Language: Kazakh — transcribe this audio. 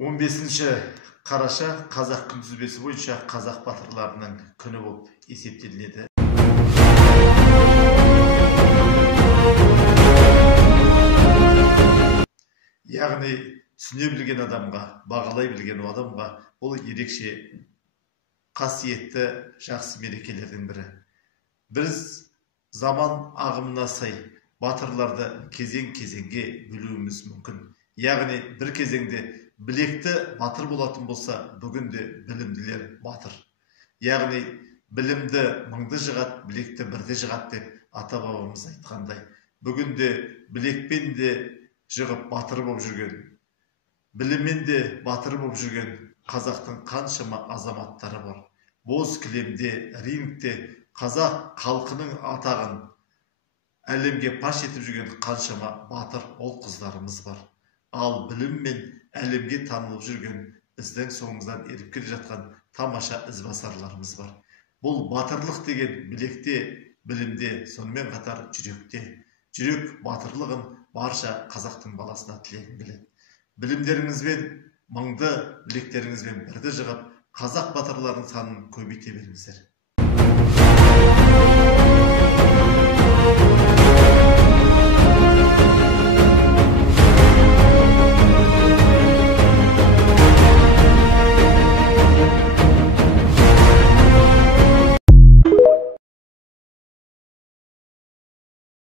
15 қараша қазақ күнтізбесі бойынша қазақ батырларының күні болып есептелінеді. Яғни түсіне білген адамға, бағалай білген адамға бұл ерекше қасиетті жақсы мерекелердің бірі. Біз заман ағымына сай батырларды кезең-кезеңге бөлуіміз мүмкін. Яғни бір кезеңде білекті батыр болатын болса, бүгінде білімділер батыр. Яғни білімді мыңды жығат, білекті бірді жығат деп ата-бабамыз айтқандай. Бүгінде білекпен де жығып батыр болып жүрген, біліммен де батыр болып жүрген қазақтың қаншама азаматтары бар. Боз кілемде, рингте қазақ халқының атағын әлемге паш етіп жүрген қаншама батыр ол қыздарымыз бар. Ал біліммен әлемге танылып жүрген біздің соңымыздан еріп келе жатқан тамаша ізбасарларымыз бар. Бұл батырлық деген білекте, білімде, сонымен қатар жүректе. Жүрек батырлығын барша қазақтың баласына тілегім келеді. Білімдеріңізбен, мыңды білектеріңізбен бірді жығып, қазақ батырларының санын көбейте беріңіздер.